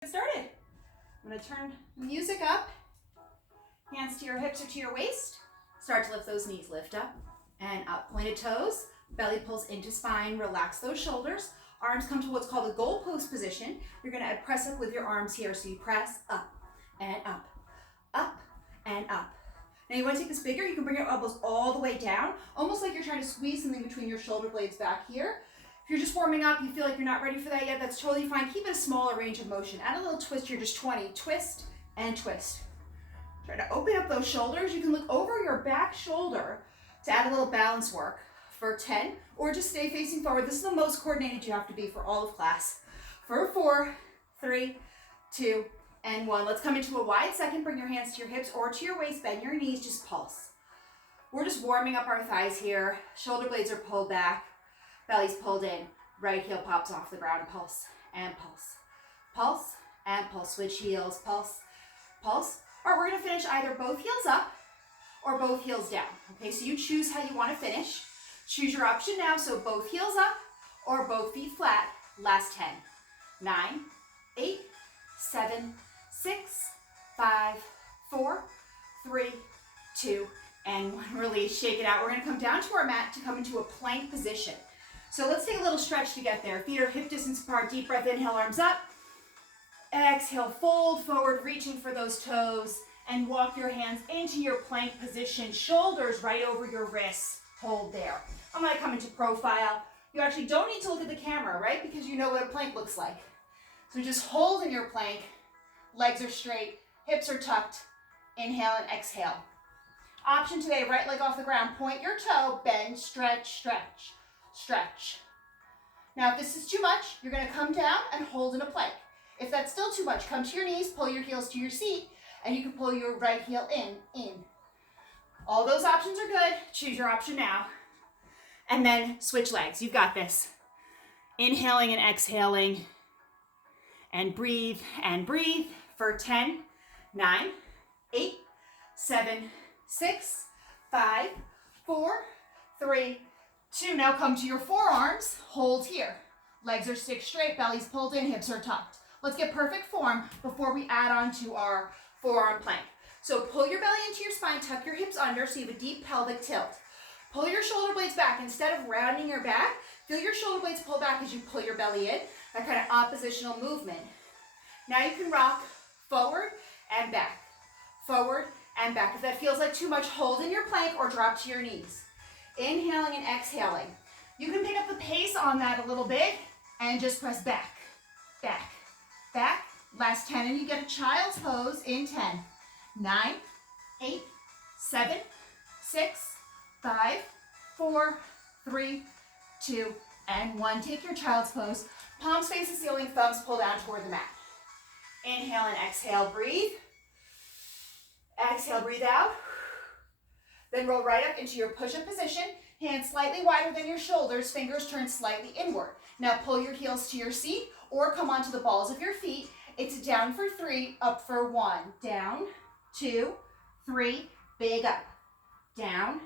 Get started. I'm going to turn the music up. Hands to your hips or to your waist. Start to lift those knees. Lift up and up. Pointed toes. Belly pulls into spine. Relax those shoulders. Arms come to what's called a goalpost position. You're going to press up with your arms here. So you press up and up, up and up. Now you want to take this bigger. You can bring your elbows all the way down, almost like you're trying to squeeze something between your shoulder blades back here. If you're just warming up, you feel like you're not ready for that yet, that's totally fine. Keep it a smaller range of motion. Add a little twist here, just 20. Twist and twist. Try to open up those shoulders. You can look over your back shoulder to add a little balance work for 10, or just stay facing forward. This is the most coordinated you have to be for all of class. For 4, 3, 2, and 1. Let's come into a wide second. Bring your hands to your hips or to your waist. Bend your knees, just pulse. We're just warming up our thighs here. Shoulder blades are pulled back. Belly's pulled in. Right heel pops off the ground. Pulse and pulse. Pulse and pulse. Switch heels. Pulse, pulse. All right, we're going to finish either both heels up or both heels down. Okay, so you choose how you want to finish. Choose your option now. So both heels up or both feet flat. Last 10. 9, 8, 7, 6, 5, 4, 3, 2, and 1. Release. Shake it out. We're going to come down to our mat to come into a plank position. So let's take a little stretch to get there. Feet are hip distance apart. Deep breath, inhale, arms up. Exhale, fold forward, reaching for those toes, and walk your hands into your plank position. Shoulders right over your wrists. Hold there. I'm going to come into profile. You actually don't need to look at the camera, right? Because you know what a plank looks like. So just hold in your plank. Legs are straight. Hips are tucked. Inhale and exhale. Option today, right leg off the ground. Point your toe, bend, stretch, stretch. Stretch. Now, if this is too much, you're going to come down and hold in a plank. If that's still too much, come to your knees, pull your heels to your seat, and you can pull your right heel in. All those options are good. Choose your option now. And then switch legs. You've got this. Inhaling and exhaling. And breathe for 10, 9, 8, 7, 6, 5, 4, 3, 2. Now come to your forearms. Hold here. Legs are stick straight, belly's pulled in, hips are tucked. Let's get perfect form before we add on to our forearm plank. So pull your belly into your spine, tuck your hips under so you have a deep pelvic tilt. Pull your shoulder blades back. Instead of rounding your back, feel your shoulder blades pull back as you pull your belly in. That kind of oppositional movement. Now you can rock forward and back. Forward and back. If that feels like too much, hold in your plank or drop to your knees. Inhaling and exhaling. You can pick up the pace on that a little bit and just press back, back, back. Last 10, and you get a child's pose in 10, 9, 8, 7, 6, 5, 4, 3, 2, and 1. Take your child's pose. Palms face the ceiling, thumbs pull down toward the mat. Inhale and exhale, breathe. Exhale, breathe out. Then roll right up into your push-up position. Hands slightly wider than your shoulders, fingers turn slightly inward. Now pull your heels to your seat or come onto the balls of your feet. It's down for 3, up for 1. Down, 2, 3, big up. Down,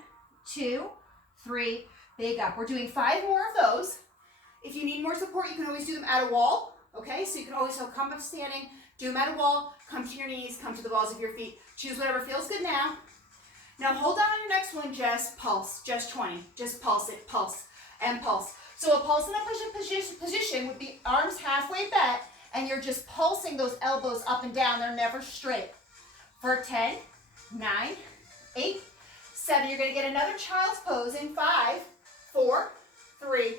2, 3, big up. We're doing 5 more of those. If you need more support, you can always do them at a wall. Okay, so you can always come up standing, do them at a wall, come to your knees, come to the balls of your feet. Choose whatever feels good now. Now hold on your next one, just pulse, just 20. Just pulse it, pulse, and pulse. So a pulse in a push-up position would be arms halfway bent, and you're just pulsing those elbows up and down. They're never straight. For 10, 9, 8, 7. You're going to get another child's pose in 5, 4, 3,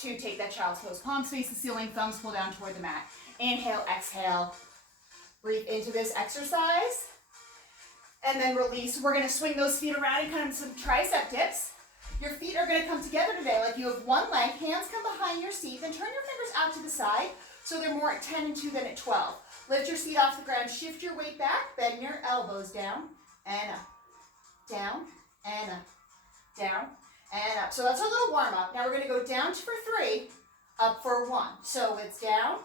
2. Take that child's pose. Palms face the ceiling, thumbs pull down toward the mat. Inhale, exhale. Breathe into this exercise. And then release. We're going to swing those feet around and kind of some tricep dips. Your feet are going to come together today like you have one leg. Hands come behind your seat. Then turn your fingers out to the side so they're more at 10 and 2 than at 12. Lift your seat off the ground. Shift your weight back. Bend your elbows down and up. Down and up. Down and up. So that's a little warm up. Now we're going to go down for 3, up for 1. So it's down,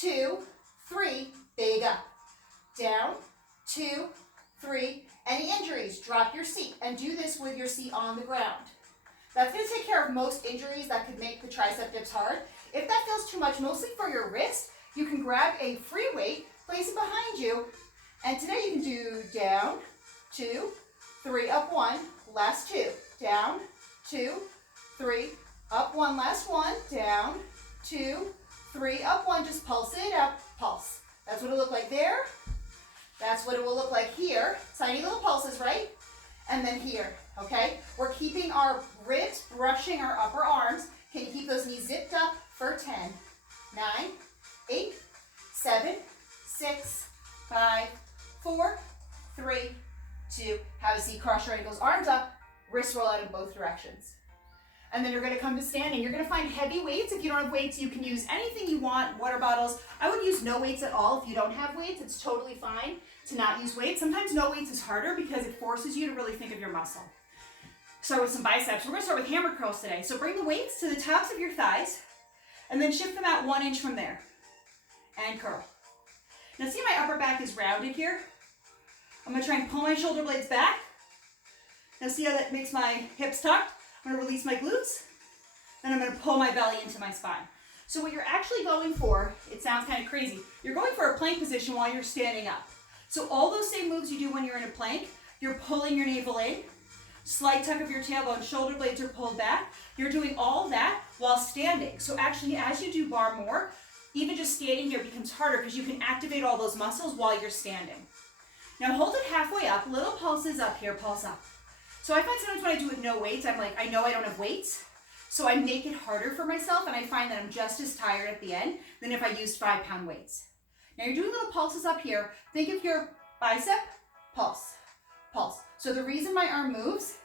2, 3, big up. Down, 2, 3. Any injuries, drop your seat and do this with your seat on the ground. That's going to take care of most injuries that could make the tricep dips hard. If that feels too much, mostly for your wrist, You can grab a free weight, place it behind you, and today you can do down, 2, 3, up 1, last 2, down, 2, 3, up 1, last 1, down, 2, 3, up 1, just pulse it up, pulse. That's what it'll look like there. That's what it will look like here. Tiny little pulses, right? And then here, okay? We're keeping our ribs brushing our upper arms. Can you keep those knees zipped up for 10, 9, 8, 7, 6, 5, 4, 3, 2. Have a seat, cross your ankles, arms up, wrists roll out in both directions. And then you're gonna come to standing. You're gonna find heavy weights. If you don't have weights, you can use anything you want, water bottles. I would use no weights at all. If you don't have weights, it's totally fine to not use weights. Sometimes no weights is harder because it forces you to really think of your muscle. Start with some biceps. We're gonna start with hammer curls today. So bring the weights to the tops of your thighs and then shift them out 1 inch from there and curl. Now see my upper back is rounded here? I'm gonna try and pull my shoulder blades back. Now see how that makes my hips tucked? I'm gonna release my glutes, and I'm gonna pull my belly into my spine. So what you're actually going for, it sounds kind of crazy, you're going for a plank position while you're standing up. So all those same moves you do when you're in a plank, you're pulling your navel in, slight tuck of your tailbone, shoulder blades are pulled back. You're doing all that while standing. So actually, as you do bar more, even just standing here becomes harder because you can activate all those muscles while you're standing. Now hold it halfway up, little pulses up here, pulse up. So I find sometimes when I do it with no weights, I'm like, I know I don't have weights, so I make it harder for myself, and I find that I'm just as tired at the end than if I used 5-pound weights. Now you're doing little pulses up here. Think of your bicep, pulse, pulse. So the reason my arm moves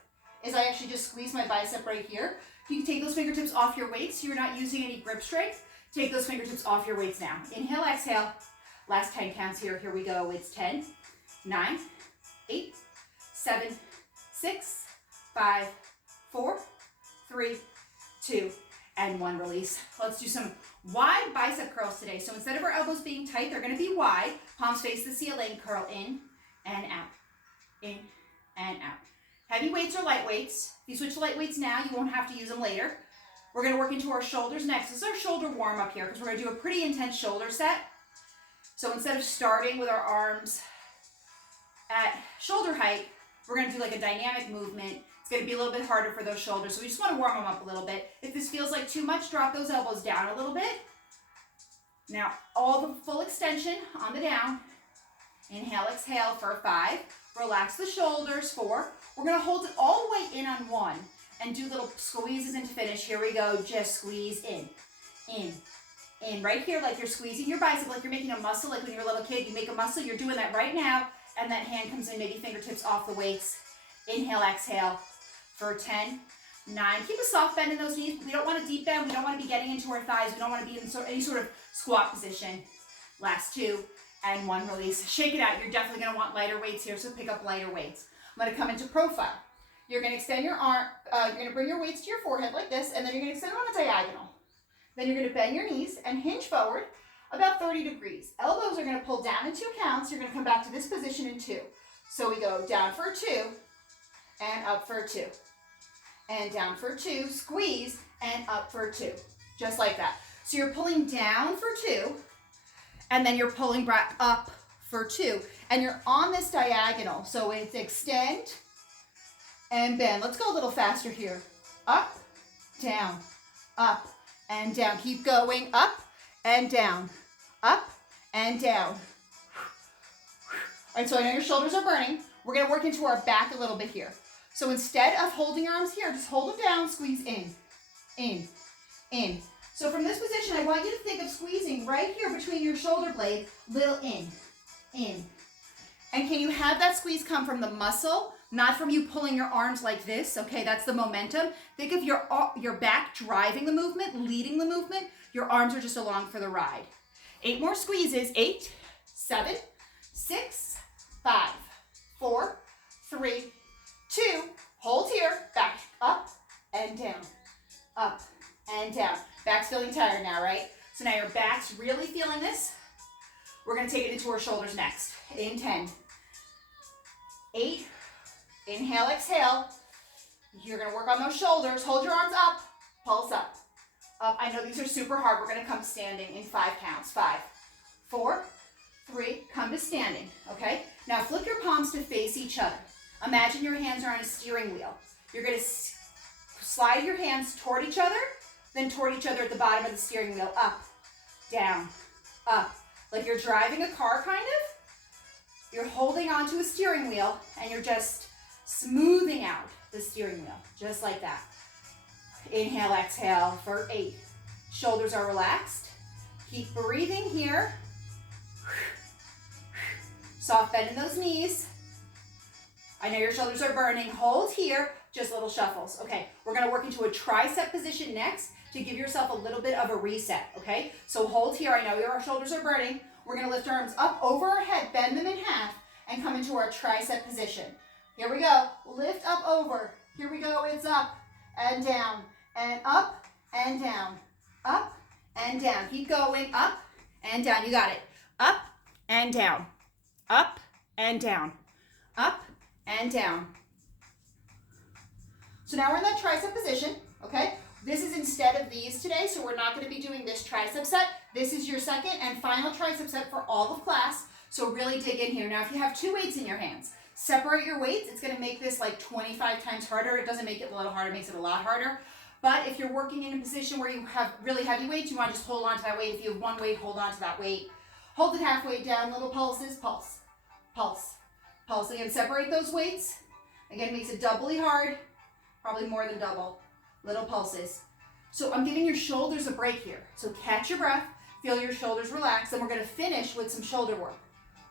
is I actually just squeeze my bicep right here. You can take those fingertips off your weights so you're not using any grip strength. Take those fingertips off your weights now. Inhale, exhale. Last 10 counts here. Here we go. It's 10, 9, 8, 7, 6, 5, 4, 3, 2, and 1. Release. Let's do some wide bicep curls today. So instead of our elbows being tight, they're going to be wide. Palms face the ceiling. Curl in and out. In and out. Heavy weights or light weights. If you switch to light weights now, you won't have to use them later. We're going to work into our shoulders next. This is our shoulder warm up here because we're going to do a pretty intense shoulder set. So instead of starting with our arms at shoulder height, we're going to do like a dynamic movement. It's going to be a little bit harder for those shoulders, so we just want to warm them up a little bit. If this feels like too much, drop those elbows down a little bit. Now, all the full extension on the down. Inhale, exhale for 5. Relax the shoulders. 4. We're going to hold it all the way in on 1 and do little squeezes into finish. Here we go. Just squeeze in, in. Right here, like you're squeezing your bicep, like you're making a muscle, like when you're a little kid, you make a muscle. You're doing that right now. And that hand comes in, maybe fingertips off the weights. Inhale, exhale for 10, 9. Keep a soft bend in those knees. We don't want to deep bend. We don't want to be getting into our thighs. We don't want to be in any sort of squat position. Last 2 and 1. Release. Shake it out. You're definitely going to want lighter weights here, so pick up lighter weights. I'm going to come into profile. You're going to extend your arm. You're going to bring your weights to your forehead like this, and then you're going to extend them on a diagonal. Then you're going to bend your knees and hinge forward about 30 degrees. Elbows are going to pull down in 2 counts. You're going to come back to this position in 2. So we go down for 2 and up for 2. And down for 2, squeeze, and up for 2. Just like that. So you're pulling down for 2, and then you're pulling back up for 2. And you're on this diagonal. So it's extend and bend. Let's go a little faster here. Up, down, up, and down. Keep going. Up and down. Up and down. All right, so I know your shoulders are burning. We're going to work into our back a little bit here. So instead of holding your arms here, just hold them down, squeeze in, in. So from this position, I want you to think of squeezing right here between your shoulder blades, little in. And can you have that squeeze come from the muscle, not from you pulling your arms like this? Okay, that's the momentum. Think of your back driving the movement, leading the movement. Your arms are just along for the ride. 8 more squeezes. 8, 7, 6, 5, 4, 3, 2. Hold here. Back up and down. Up and down. Back's feeling tired now, right? So now your back's really feeling this. We're going to take it into our shoulders next. In 10, 8. Inhale, exhale. You're going to work on those shoulders. Hold your arms up. Pulse up. Up. I know these are super hard. We're going to come standing in 5 counts. 5, 4, 3, come to standing, okay? Now flip your palms to face each other. Imagine your hands are on a steering wheel. You're gonna slide your hands toward each other, then toward each other at the bottom of the steering wheel. Up, down, up. Like you're driving a car, kind of. You're holding onto a steering wheel, and you're just smoothing out the steering wheel, just like that. Inhale, exhale for 8. Shoulders are relaxed. Keep breathing here. Soft bend in those knees. I know your shoulders are burning. Hold here, just little shuffles. Okay, we're gonna work into a tricep position next to give yourself a little bit of a reset, okay? So hold here, I know your shoulders are burning. We're gonna lift our arms up over our head, bend them in half, and come into our tricep position. Here we go, lift up over. Here we go, it's up and down, and up and down, up and down. Keep going, up and down, you got it. Up and down, up and down, up and down. So now we're in that tricep position, okay? This is instead of these today, so we're not gonna be doing this tricep set. This is your second and final tricep set for all of class, so really dig in here. Now, if you have 2 weights in your hands, separate your weights. It's gonna make this like 25 times harder. It doesn't make it a little harder, it makes it a lot harder. But if you're working in a position where you have really heavy weights, you wanna just hold on to that weight. If you have 1 weight, hold on to that weight. Hold it halfway down, little pulses, pulse, pulse, pulse. Again, separate those weights. Again, makes it doubly hard, probably more than double. Little pulses. So I'm giving your shoulders a break here. So catch your breath, feel your shoulders relax, and we're gonna finish with some shoulder work.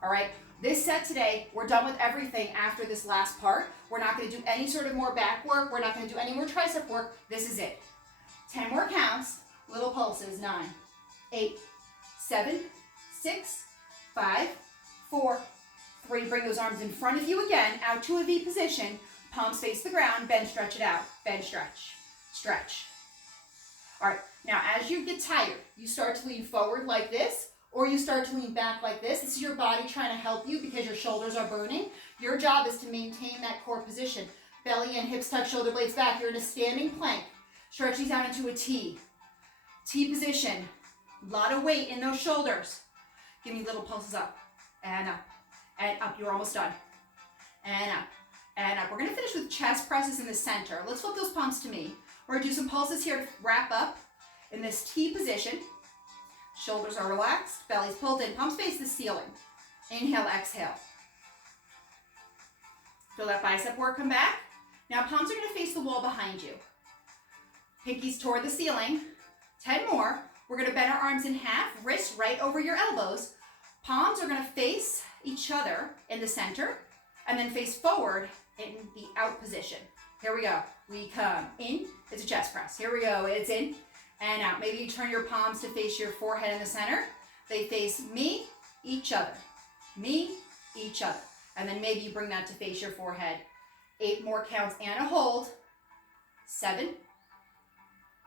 All right, this set today, we're done with everything after this last part. We're not gonna do any sort of more back work. We're not gonna do any more tricep work. This is it. 10 more counts, little pulses. 9, 8, 7, 6, 5, 4, 3. Bring those arms in front of you again, out to a V position. Palms face the ground, bend, stretch it out. Bend, stretch, stretch. All right, now as you get tired, you start to lean forward like this, or you start to lean back like this. This is your body trying to help you because your shoulders are burning. Your job is to maintain that core position. Belly and hips touch, shoulder blades back. You're in a standing plank. Stretch these out into a T. T position. A lot of weight in those shoulders. Give me little pulses up and up and up. You're almost done. And up and up. We're gonna finish with chest presses in the center. Let's flip those palms to me. We're gonna do some pulses here to wrap up in this T position. Shoulders are relaxed, belly's pulled in, palms face the ceiling. Inhale, exhale. Feel that bicep work come back. Now palms are gonna face the wall behind you. Pinkies toward the ceiling. 10 more. We're gonna bend our arms in half, wrists right over your elbows. Palms are gonna face each other in the center, and then face forward in the out position. Here we go. We come in. It's a chest press. Here we go. It's in and out. Maybe you turn your palms to face your forehead in the center. They face me, each other. Me, each other. And then maybe you bring that to face your forehead. 8 more counts and a hold. 7,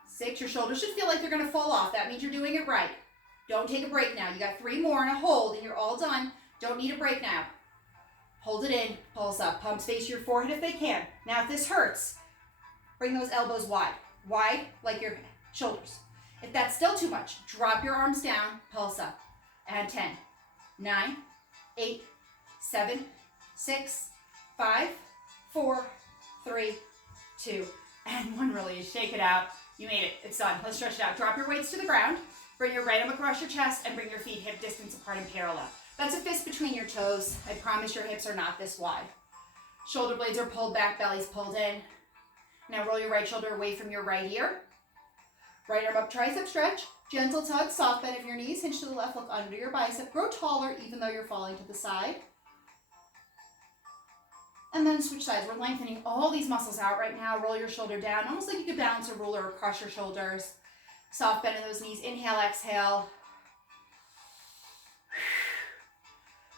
6. Your shoulders should feel like they're going to fall off. That means you're doing it right. Don't take a break now. You got 3 more and a hold, and you're all done. Don't need a break now. Hold it in, pulse up. Palms face your forehead if they can. Now, if this hurts, bring those elbows wide. Wide like your shoulders. If that's still too much, drop your arms down, pulse up. And 10, 9, 8, 7, 6, 5, 4, 3, 2, and 1. Release. Shake it out. You made it. It's done. Let's stretch it out. Drop your weights to the ground. Bring your right arm across your chest and bring your feet hip distance apart and parallel. That's a fist between your toes. I promise your hips are not this wide. Shoulder blades are pulled back, belly's pulled in. Now roll your right shoulder away from your right ear. Right arm up, tricep stretch. Gentle tug, soft bend of your knees. Hinge to the left, look under your bicep. Grow taller even though you're falling to the side. And then switch sides. We're lengthening all these muscles out right now. Roll your shoulder down, almost like you could balance a ruler across your shoulders. Soft bend in those knees. Inhale, exhale.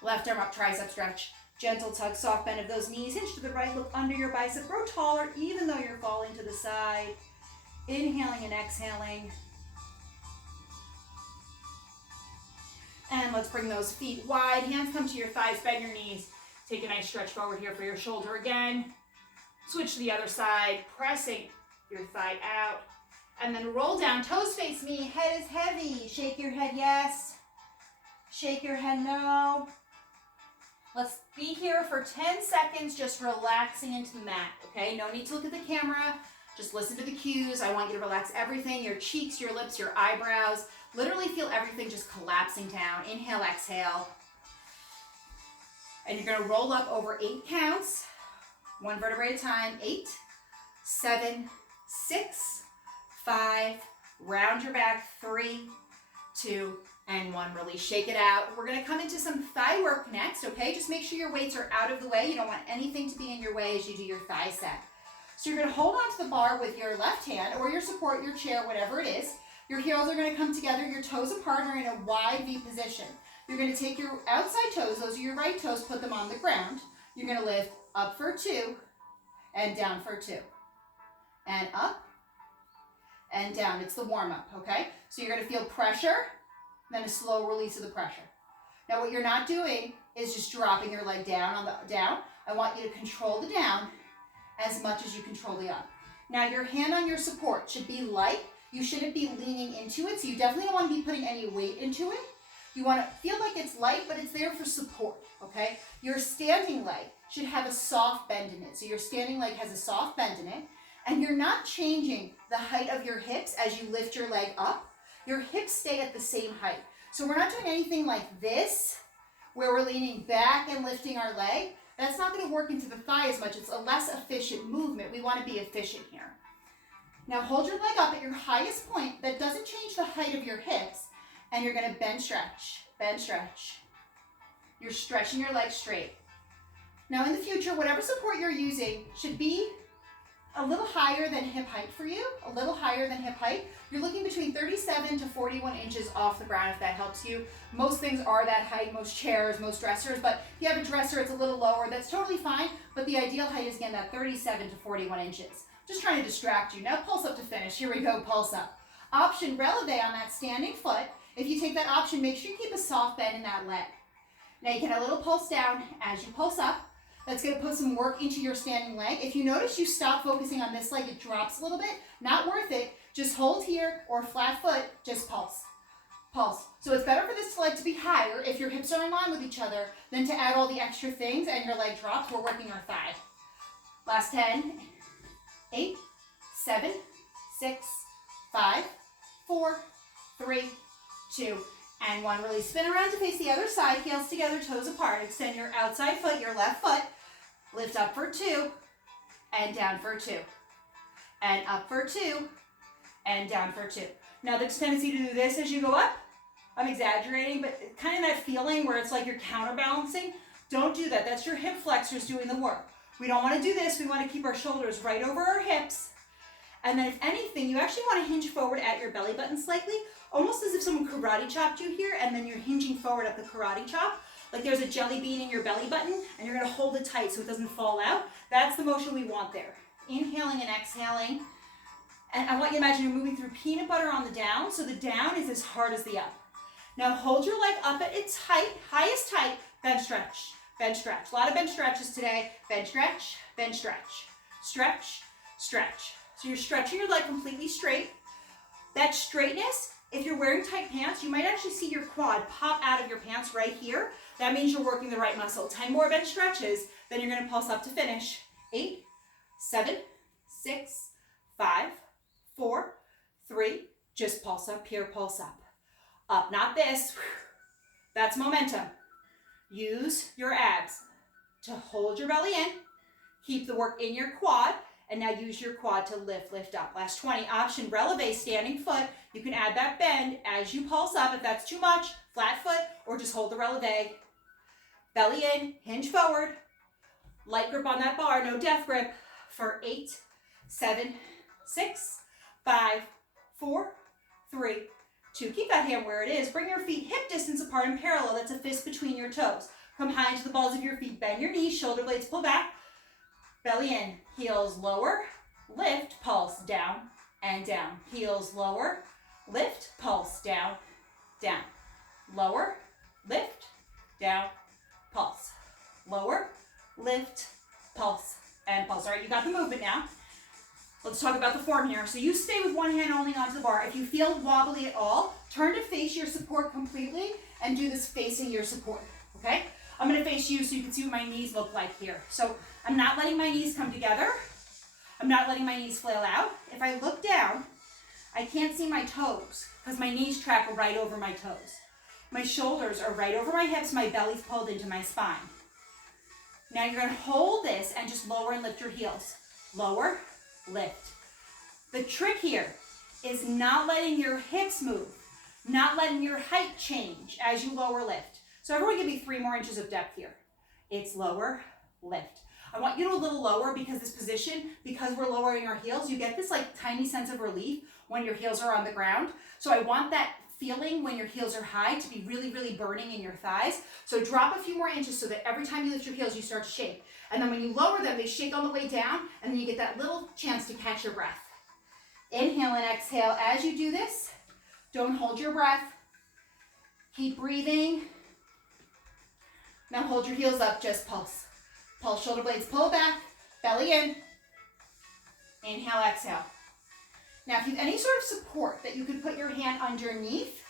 Left arm up, tricep stretch. Gentle tug, soft bend of those knees. Hinge to the right, look under your bicep. Grow taller even though you're falling to the side. Inhaling and exhaling. And let's bring those feet wide. Hands come to your thighs, bend your knees. Take a nice stretch forward here for your shoulder again. Switch to the other side, pressing your thigh out. And then roll down, toes face me, head is heavy. Shake your head, yes. Shake your head no. Let's be here for 10 seconds, just relaxing into the mat, okay? No need to look at the camera. Just listen to the cues. I want you to relax everything, your cheeks, your lips, your eyebrows. Literally feel everything just collapsing down. Inhale, exhale. And you're gonna roll up over 8 counts, 1 vertebrae at a time. 8, 7, 6, 5, round your back, 3, 2, and 1. Release, shake it out. We're gonna come into some thigh work next, okay? Just make sure your weights are out of the way. You don't want anything to be in your way as you do your thigh set. So you're gonna hold onto the bar with your left hand or your support, your chair, whatever it is. Your heels are gonna come together, your toes apart are in a wide V position. You're gonna take your outside toes, those are your right toes, put them on the ground. You're gonna lift up for 2 and down for 2. And up and down. It's the warm up, okay? So you're gonna feel pressure, then a slow release of the pressure. Now what you're not doing is just dropping your leg down on the down. I want you to control the down as much as you control the up. Now your hand on your support should be light. You shouldn't be leaning into it, so you definitely don't want to be putting any weight into it. You want to feel like it's light, but it's there for support, okay? Your standing leg should have a soft bend in it. So your standing leg has a soft bend in it, and you're not changing the height of your hips as you lift your leg up. Your hips stay at the same height. So we're not doing anything like this, where we're leaning back and lifting our leg. That's not going to work into the thigh as much. It's a less efficient movement. We want to be efficient here. Now hold your leg up at your highest point. That doesn't change the height of your hips. And you're going to bend, stretch, bend, stretch. You're stretching your legs straight. Now in the future, whatever support you're using should be a little higher than hip height for you, a little higher than hip height. You're looking between 37 to 41 inches off the ground if that helps you. Most things are that height, most chairs, most dressers, but if you have a dresser, it's a little lower. That's totally fine, but the ideal height is, again, that 37 to 41 inches. Just trying to distract you. Now pulse up to finish. Here we go, pulse up. Option releve on that standing foot. If you take that option, make sure you keep a soft bend in that leg. Now you get a little pulse down as you pulse up. That's going to put some work into your standing leg. If you notice you stop focusing on this leg, it drops a little bit. Not worth it. Just hold here or flat foot, just pulse. Pulse. So it's better for this leg to be higher if your hips are in line with each other than to add all the extra things and your leg drops. We're working our thigh. Last 10, 8, 7, 6, 5, 4, 3, 2, and 1. Release. Spin around to face the other side, heels together, toes apart. Extend your outside foot, your left foot. Lift up for 2, and down for 2. And up for 2, and down for 2. Now there's a tendency to do this as you go up. I'm exaggerating, but kind of that feeling where it's like you're counterbalancing. Don't do that. That's your hip flexors doing the work. We don't want to do this. We want to keep our shoulders right over our hips. And then if anything, you actually want to hinge forward at your belly button slightly, almost as if someone karate chopped you here, and then you're hinging forward at the karate chop. Like there's a jelly bean in your belly button, and you're going to hold it tight so it doesn't fall out. That's the motion we want there. Inhaling and exhaling. And I want you to imagine you're moving through peanut butter on the down, so the down is as hard as the up. Now hold your leg up at its height, highest height, bench stretch, bench stretch. A lot of bench stretches today. Bench stretch, bench stretch, stretch, stretch. So you're stretching your leg completely straight. That straightness, if you're wearing tight pants, you might actually see your quad pop out of your pants right here. That means you're working the right muscle. 10 more bench stretches, then you're going to pulse up to finish. 8, 7, 6, 5, 4, 3, just pulse up here, pulse up. Up, not this. That's momentum. Use your abs to hold your belly in, keep the work in your quad, and now use your quad to lift, lift up. Last 20, option releve, standing foot. You can add that bend as you pulse up if that's too much, flat foot, or just hold the releve. Belly in, hinge forward, light grip on that bar, no death grip, for 8, 7, 6, 5, 4, 3, 2. Keep that hand where it is. Bring your feet hip distance apart and parallel. That's a fist between your toes. Come high into the balls of your feet. Bend your knees, shoulder blades pull back. Belly in, heels lower, lift, pulse, down, and down. Heels lower, lift, pulse, down, down. Lower, lift, down, pulse. Lower, lift, pulse, and pulse. All right, you got the movement now. Let's talk about the form here. So you stay with one hand only onto the bar. If you feel wobbly at all, turn to face your support completely and do this facing your support, okay? I'm gonna face you so you can see what my knees look like here. So I'm not letting my knees come together. I'm not letting my knees flail out. If I look down, I can't see my toes because my knees track right over my toes. My shoulders are right over my hips, my belly's pulled into my spine. Now you're gonna hold this and just lower and lift your heels. Lower, lift. The trick here is not letting your hips move, not letting your height change as you lower, lift. So everyone give me 3 more inches of depth here. It's lower, lift. I want you to a little lower because this position, because we're lowering our heels, you get this like tiny sense of relief when your heels are on the ground. So I want that feeling when your heels are high to be really, really burning in your thighs. So drop a few more inches so that every time you lift your heels, you start to shake. And then when you lower them, they shake on the way down, and then you get that little chance to catch your breath. Inhale and exhale as you do this. Don't hold your breath. Keep breathing. Now hold your heels up, just pulse. Pulse, shoulder blades pull back, belly in. Inhale, exhale. Now, if you have any sort of support that you could put your hand underneath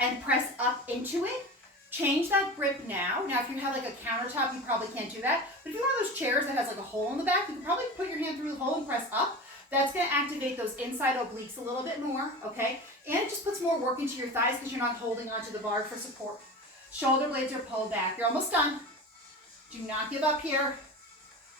and press up into it, change that grip now. Now, if you have like a countertop, you probably can't do that. But if you have one of those chairs that has like a hole in the back, you can probably put your hand through the hole and press up. That's going to activate those inside obliques a little bit more, okay? And it just puts more work into your thighs because you're not holding onto the bar for support. Shoulder blades are pulled back. You're almost done. Do not give up here.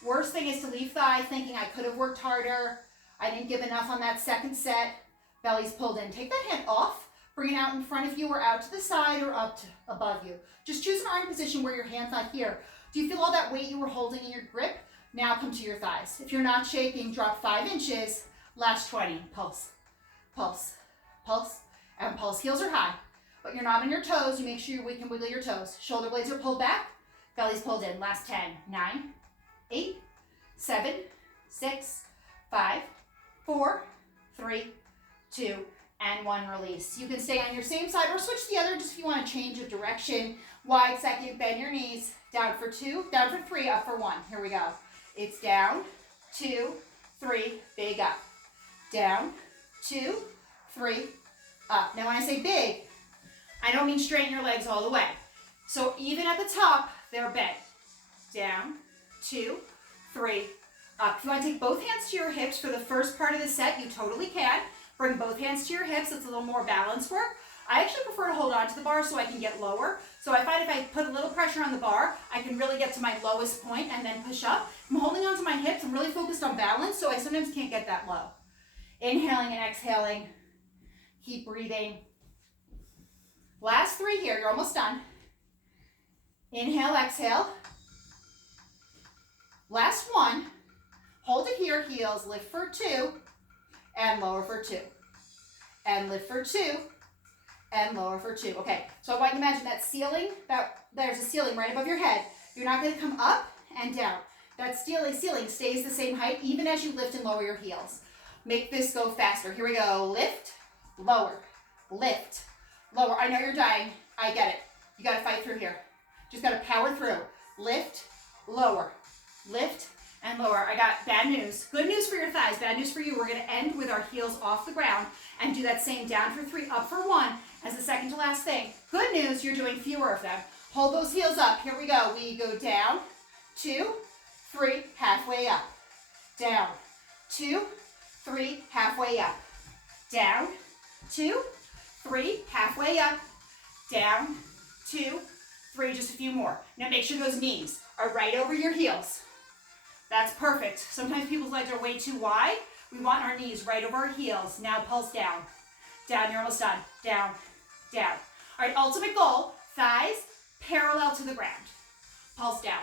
Worst thing is to leave thigh thinking I could have worked harder. I didn't give enough on that second set. Belly's pulled in. Take that hand off. Bring it out in front of you or out to the side or up to above you. Just choose an arm position where your hand's not here. Do you feel all that weight you were holding in your grip? Now come to your thighs. If you're not shaking, drop 5 inches. Last 20. Pulse, pulse, pulse, and pulse. Heels are high, but you're not on your toes. You make sure you can wiggle your toes. Shoulder blades are pulled back. Belly's pulled in. Last 10. 9, 8, 7, 6, 5, 4, 3, 2, and 1. Release. You can stay on your same side or switch the other just if you want to change of direction. Wide second, bend your knees. Down for 2, down for 3, up for 1. Here we go. It's down, 2, 3, big up. Down, 2, 3, up. Now when I say big, I don't mean straighten your legs all the way. So even at the top, they're bent. Down, 2, 3, up. If you want to take both hands to your hips for the first part of the set, you totally can. Bring both hands to your hips. It's a little more balance work. I actually prefer to hold on to the bar so I can get lower. So I find if I put a little pressure on the bar, I can really get to my lowest point and then push up. I'm holding on to my hips. I'm really focused on balance, so I sometimes can't get that low. Inhaling and exhaling. Keep breathing. Last 3 here. You're almost done. Inhale, exhale. Last 1. Hold it here. Heels lift for 2 and lower for 2. And lift for 2. And lower for 2. Okay, so I want you to imagine that ceiling, there's a ceiling right above your head. You're not going to come up and down. That ceiling stays the same height even as you lift and lower your heels. Make this go faster. Here we go. Lift, lower, lift, lower. I know you're dying. I get it. You got to fight through here. Just got to power through. Lift, lower, lift, and lower. I got bad news. Good news for your thighs. Bad news for you. We're going to end with our heels off the ground and do that same down for 3, up for 1 as the second to last thing. Good news, you're doing fewer of them. Hold those heels up. Here we go. We go down, 2, 3, halfway up. Down, 2, 3, halfway up. Down, 2, 3, halfway up. Down, 2, 3, just a few more. Now make sure those knees are right over your heels. That's perfect. Sometimes people's legs are way too wide. We want our knees right over our heels. Now pulse down. Down, you're almost done. Down, down. All right, ultimate goal, thighs parallel to the ground. Pulse down,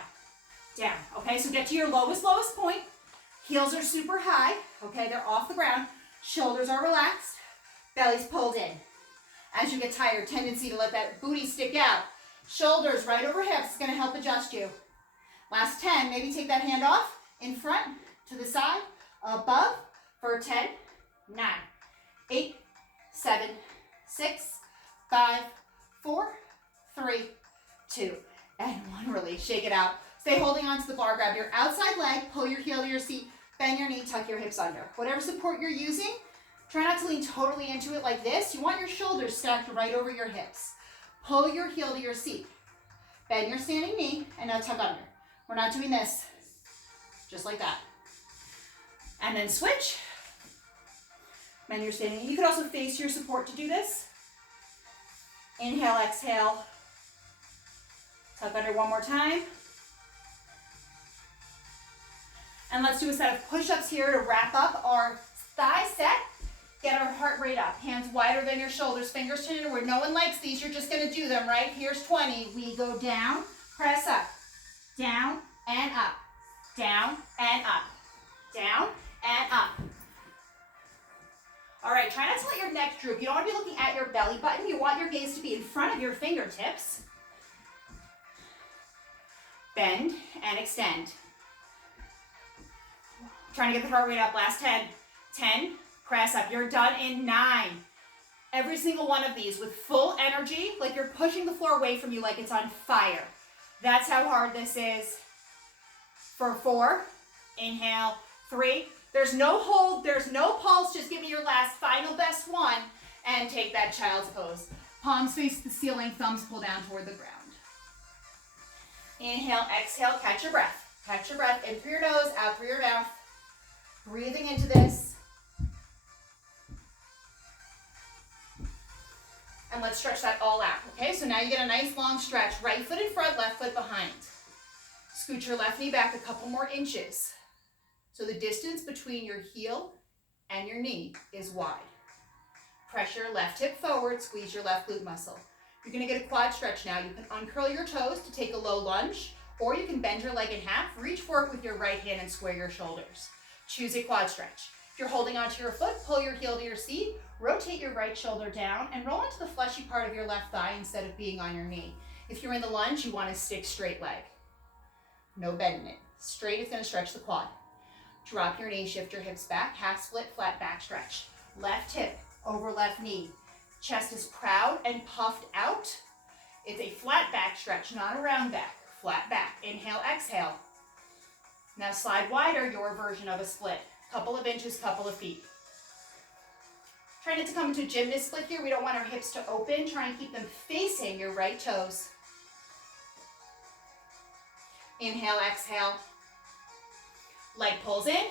down. Okay, so get to your lowest point. Heels are super high. Okay, they're off the ground. Shoulders are relaxed. Belly's pulled in. As you get tired, tendency to let that booty stick out. Shoulders right over hips is going to help adjust you. Last 10, maybe take that hand off, in front, to the side, above, for 10, 9, 8, 7, 6, 5, 4, 3, 2, and 1. Release. Shake it out. Stay holding on to the bar. Grab your outside leg, pull your heel to your seat, bend your knee, tuck your hips under. Whatever support you're using, try not to lean totally into it like this. You want your shoulders stacked right over your hips. Pull your heel to your seat. Bend your standing knee, and now tuck under. We're not doing this. Just like that. And then switch. Bend your standing knee. You can also face your support to do this. Inhale, exhale. Tuck under one more time. And let's do a set of push-ups here to wrap up our thigh set. Get our heart rate up. Hands wider than your shoulders, fingers turned inward. No one likes these, you're just gonna do them, right? Here's 20. We go down, press up, down and up, down and up, down and up. All right, try not to let your neck droop. You don't want to be looking at your belly button. You want your gaze to be in front of your fingertips. Bend and extend. Trying to get the heart rate up. Last 10. 10, press up. You're done in 9. Every single one of these with full energy, like you're pushing the floor away from you like it's on fire. That's how hard this is. For 4, inhale, 3. There's no hold, there's no pulse. Just give me your last, final, best one, and take that child's pose. Palms face the ceiling, thumbs pull down toward the ground. Inhale, exhale, catch your breath. Catch your breath in through your nose, out through your mouth. Breathing into this. And let's stretch that all out, okay? So now you get a nice long stretch. Right foot in front, left foot behind. Scoot your left knee back a couple more inches. So the distance between your heel and your knee is wide. Press your left hip forward, squeeze your left glute muscle. You're gonna get a quad stretch now. You can uncurl your toes to take a low lunge, or you can bend your leg in half, reach for it with your right hand and square your shoulders. Choose a quad stretch. If you're holding onto your foot, pull your heel to your seat, rotate your right shoulder down, and roll into the fleshy part of your left thigh instead of being on your knee. If you're in the lunge, you wanna stick straight leg. No bending it. Straight is gonna stretch the quad. Drop your knee, shift your hips back, half split, flat back stretch. Left hip over left knee. Chest is proud and puffed out. It's a flat back stretch, not a round back. Flat back. Inhale, exhale. Now slide wider, your version of a split. Couple of inches, couple of feet. Try not to come into a gymnast split here. We don't want our hips to open. Try and keep them facing your right toes. Inhale, exhale. Leg pulls in,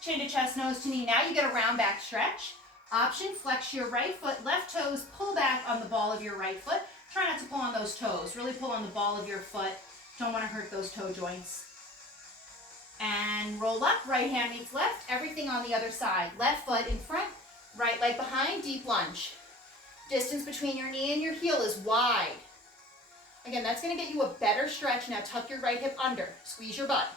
chin to chest, nose to knee. Now you get a round back stretch. Option, flex your right foot, left toes, pull back on the ball of your right foot. Try not to pull on those toes. Really pull on the ball of your foot. Don't want to hurt those toe joints. And roll up, right hand meets left, everything on the other side. Left foot in front, right leg behind, deep lunge. Distance between your knee and your heel is wide. Again, that's going to get you a better stretch. Now tuck your right hip under, squeeze your butt.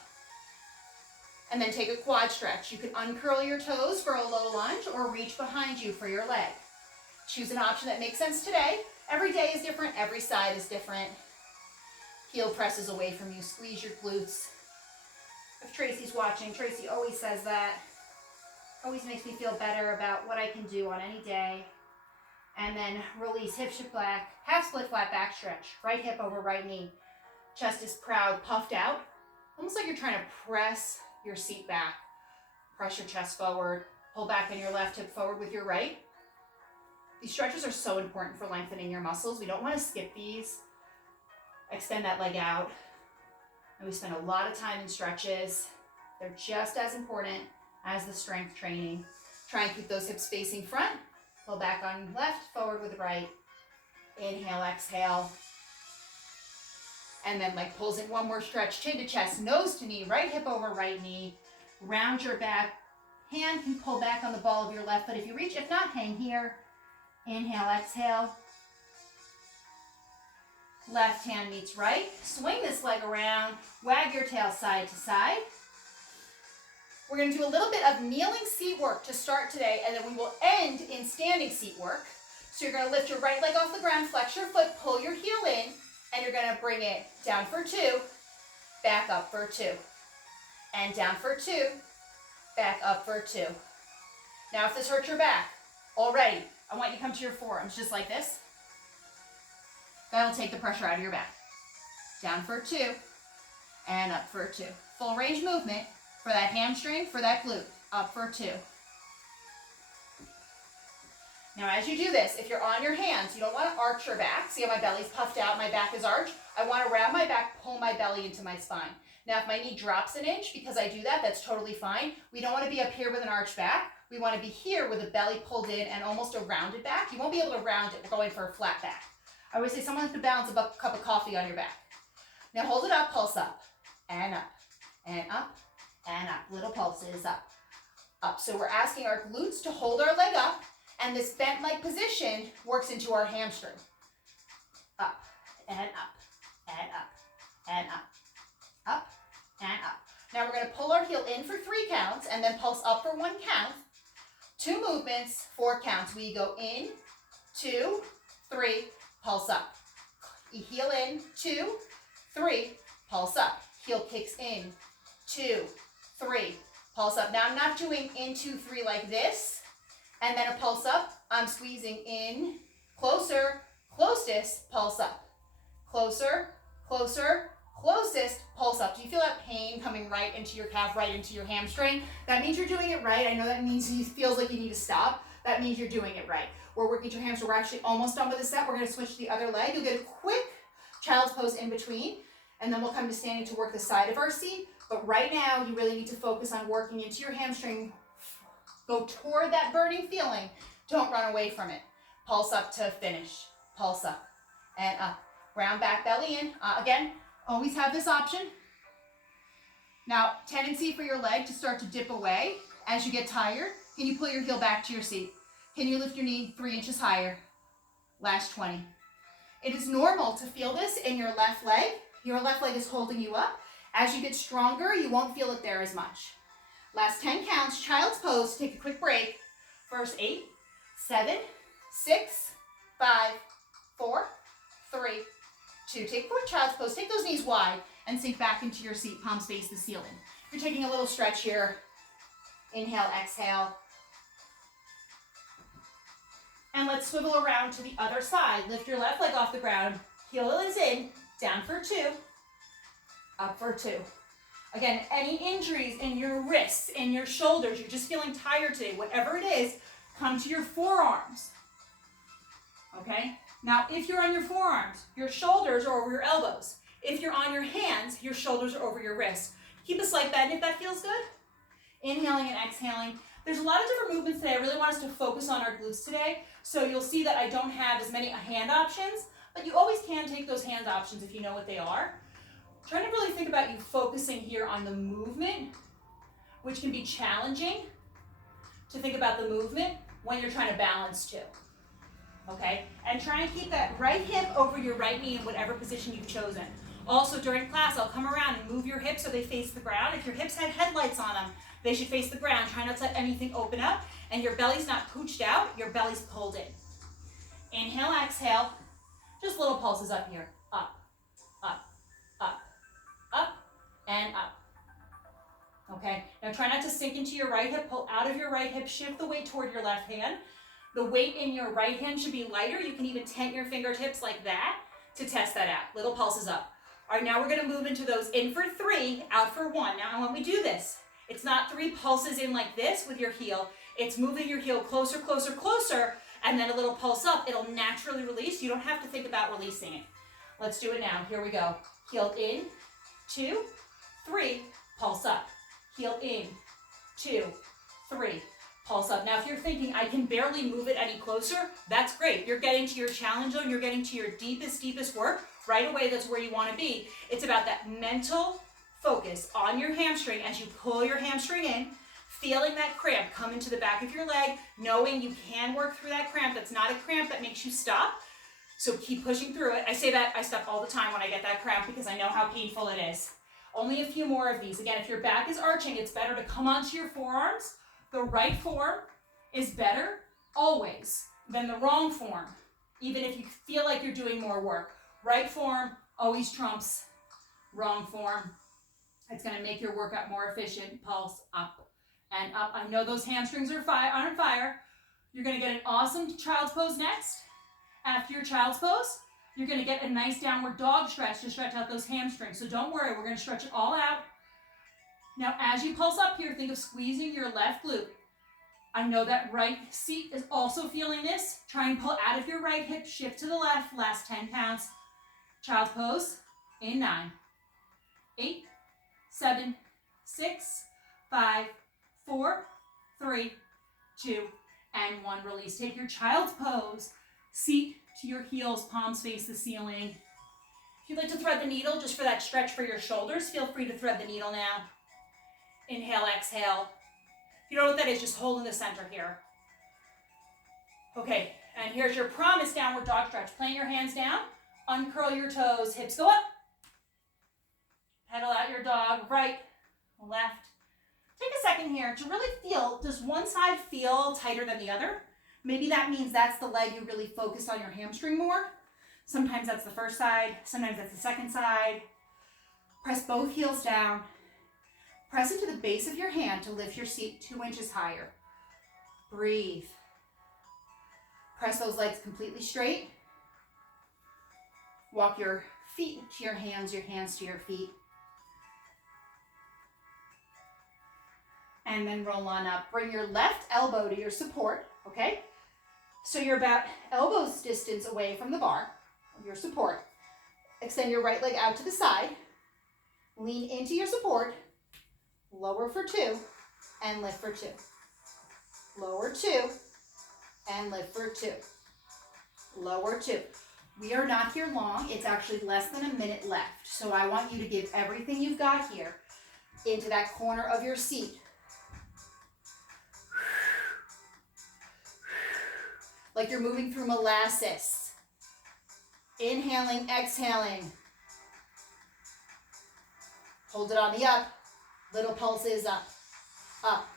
And then take a quad stretch. You can uncurl your toes for a low lunge or reach behind you for your leg. Choose an option that makes sense today. Every day is different, every side is different. Heel presses away from you, squeeze your glutes. If Tracy's watching, Tracy always says that. Always makes me feel better about what I can do on any day. And then release, hip shift back, half split flat back stretch. Right hip over right knee. Chest is proud, puffed out. Almost like you're trying to press your seat back. Press your chest forward. Pull back on your left hip forward with your right. These stretches are so important for lengthening your muscles. We don't want to skip these. Extend that leg out. And we spend a lot of time in stretches. They're just as important as the strength training. Try and keep those hips facing front. Pull back on left, forward with right. Inhale, exhale. And then leg pulls in, one more stretch, chin to chest, nose to knee, right hip over right knee. Round your back. Hand can pull back on the ball of your left foot if you reach. If not, hang here. Inhale, exhale. Left hand meets right. Swing this leg around. Wag your tail side to side. We're going to do a little bit of kneeling seat work to start today, and then we will end in standing seat work. So you're going to lift your right leg off the ground, flex your foot, pull your heel in, and you're going to bring it down for 2, back up for 2, and down for 2, back up for 2. Now if this hurts your back already, I want you to come to your forearms just like this. That'll take the pressure out of your back. Down for 2, and up for 2. Full range movement for that hamstring, for that glute. Up for 2. Now as you do this, if you're on your hands, you don't want to arch your back. See how my belly's puffed out, my back is arched? I want to round my back, pull my belly into my spine. Now if my knee drops an inch because I do that, that's totally fine. We don't want to be up here with an arched back. We want to be here with the belly pulled in and almost a rounded back. You won't be able to round it. We're going for a flat back. I always say someone could balance a cup of coffee on your back. Now hold it up, pulse up, and up, and up, and up. Little pulses up, up. So we're asking our glutes to hold our leg up, and this bent leg position works into our hamstring. Up, and up, and up, and up, up, and up. Now we're going to pull our heel in for 3 counts, and then pulse up for 1 count. 2 movements, 4 counts. We go in, 2, 3, pulse up. Heel in, 2, 3, pulse up. Heel kicks in, 2, 3, pulse up. Now I'm not doing in, 2, 3 like this, and then a pulse up. I'm squeezing in, closer, closest, pulse up. Closer, closer, closest, pulse up. Do you feel that pain coming right into your calf, right into your hamstring? That means you're doing it right. I know that means it feels like you need to stop. That means you're doing it right. We're working your hamstring. We're actually almost done with the set. We're going to switch to the other leg. You'll get a quick child's pose in between, and then we'll come to standing to work the side of our seat. But right now, you really need to focus on working into your hamstring. Go toward that burning feeling. Don't run away from it. Pulse up to finish. Pulse up and up. Round back, belly in. Again, always have this option. Now, tendency for your leg to start to dip away as you get tired. Can you pull your heel back to your seat? Can you lift your knee 3 inches higher? Last 20. It is normal to feel this in your left leg. Your left leg is holding you up. As you get stronger, you won't feel it there as much. Last 10 counts, child's pose. Take a quick break. First 8, 7, 6, 5, 4, 3, 2. Take forward child's pose. Take those knees wide and sink back into your seat. Palms face the ceiling. You're taking a little stretch here. Inhale, exhale. And let's swivel around to the other side. Lift your left leg off the ground. Heel is in. Down for 2. Up for 2. Again, any injuries in your wrists, in your shoulders, you're just feeling tired today, whatever it is, come to your forearms. Okay? Now, if you're on your forearms, your shoulders are over your elbows. If you're on your hands, your shoulders are over your wrists. Keep a slight bend if that feels good. Inhaling and exhaling. There's a lot of different movements today. I really want us to focus on our glutes today. So you'll see that I don't have as many hand options, but you always can take those hand options if you know what they are. Trying to really think about you focusing here on the movement, which can be challenging to think about the movement when you're trying to balance too. Okay? And try and keep that right hip over your right knee in whatever position you've chosen. Also, during class, I'll come around and move your hips so they face the ground. If your hips had headlights on them, they should face the ground. Try not to let anything open up, and your belly's not pooched out, your belly's pulled in. Inhale, exhale. Just little pulses up here. Up, up, up, up, and up. Okay, now try not to sink into your right hip. Pull out of your right hip. Shift the weight toward your left hand. The weight in your right hand should be lighter. You can even tent your fingertips like that to test that out. Little pulses up. All right, now we're going to move into those in for 3, out for 1. Now, when we do this, it's not 3 pulses in like this with your heel. It's moving your heel closer, closer, closer, and then a little pulse up. It'll naturally release. You don't have to think about releasing it. Let's do it now. Here we go. Heel in, 2, 3, pulse up. Heel in, 2, 3, pulse up. Now, if you're thinking, I can barely move it any closer, that's great. You're getting to your challenge zone. You're getting to your deepest, deepest work. Right away, that's where you want to be. It's about that mental focus on your hamstring as you pull your hamstring in, feeling that cramp come into the back of your leg, knowing you can work through that cramp. That's not a cramp that makes you stop. So keep pushing through it. I say that, I stop all the time when I get that cramp because I know how painful it is. Only a few more of these. Again, if your back is arching, it's better to come onto your forearms. The right form is better always than the wrong form, even if you feel like you're doing more work. Right form always trumps wrong form. It's going to make your workout more efficient. Pulse up and up. I know those hamstrings are on fire. You're going to get an awesome child's pose next. After your child's pose, you're going to get a nice downward dog stretch to stretch out those hamstrings. So don't worry, we're going to stretch it all out. Now, as you pulse up here, think of squeezing your left glute. I know that right seat is also feeling this. Try and pull out of your right hip, shift to the left, last 10 counts. Child's pose in 9, 8, 7, 6, 5, 4, 3, 2, and 1. Release. Take your child's pose. Seat to your heels, palms face the ceiling. If you'd like to thread the needle just for that stretch for your shoulders, feel free to thread the needle now. Inhale, exhale. If you don't know what that is, just hold in the center here. Okay, and here's your promise downward dog stretch. Plant your hands down, uncurl your toes, hips go up. Pedal out your dog, right, left. Take a second here to really feel, does one side feel tighter than the other? Maybe that means that's the leg you really focus on your hamstring more. Sometimes that's the first side, sometimes that's the second side. Press both heels down. Press into the base of your hand to lift your seat 2 inches higher. Breathe. Press those legs completely straight. Walk your feet to your hands to your feet. And then roll on up. Bring your left elbow to your support, okay? So you're about elbows distance away from the bar, your support. Extend your right leg out to the side. Lean into your support. Lower for 2 and lift for 2. Lower 2 and lift for 2. Lower 2. We are not here long. It's actually less than a minute left. So I want you to give everything you've got here into that corner of your seat. Like you're moving through molasses. Inhaling, exhaling. Hold it on the up. Little pulses up, up.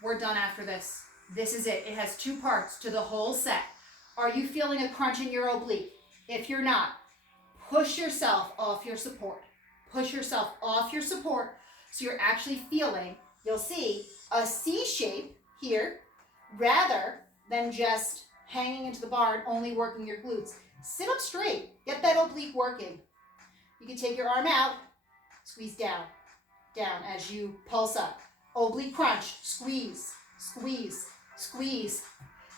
We're done after this. This is it. It has 2 parts to the whole set. Are you feeling a crunch in your oblique? If you're not, push yourself off your support. Push yourself off your support so you're actually feeling, you'll see, a C shape here rather than just hanging into the bar and only working your glutes. Sit up straight. Get that oblique working. You can take your arm out, squeeze down. Down as you pulse up. Oblique crunch, squeeze, squeeze, squeeze.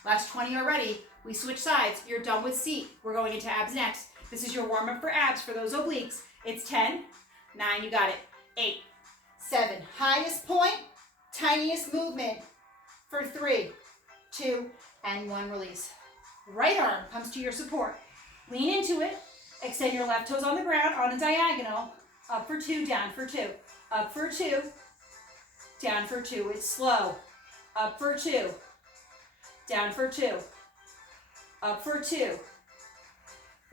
Last 20 already. We switch sides. You're done with seat. We're going into abs next. This is your warm up for abs for those obliques. It's 10, 9, you got it. 8, 7, highest point, tiniest movement for 3, 2, and 1, release. Right arm comes to your support. Lean into it. Extend your left toes on the ground on a diagonal. Up for 2, down for 2. Up for 2, down for 2. It's slow. Up for 2, down for 2. Up for 2.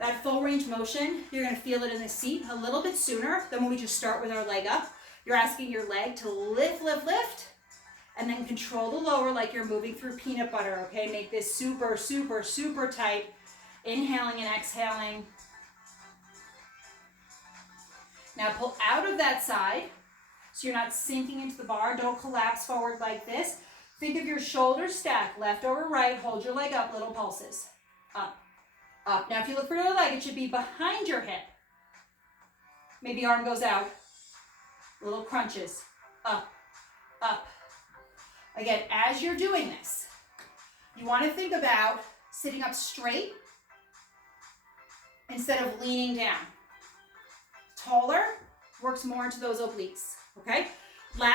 That full range motion, you're going to feel it in the seat a little bit sooner than when we just start with our leg up. You're asking your leg to lift, lift, lift, and then control the lower like you're moving through peanut butter, okay? Make this super, super, super tight. Inhaling and exhaling. Now pull out of that side so you're not sinking into the bar. Don't collapse forward like this. Think of your shoulders stacked, left over right. Hold your leg up, little pulses. Up, up. Now if you look for your leg, it should be behind your hip. Maybe arm goes out. Little crunches. Up, up. Again, as you're doing this, you want to think about sitting up straight instead of leaning down. Taller works more into those obliques, okay?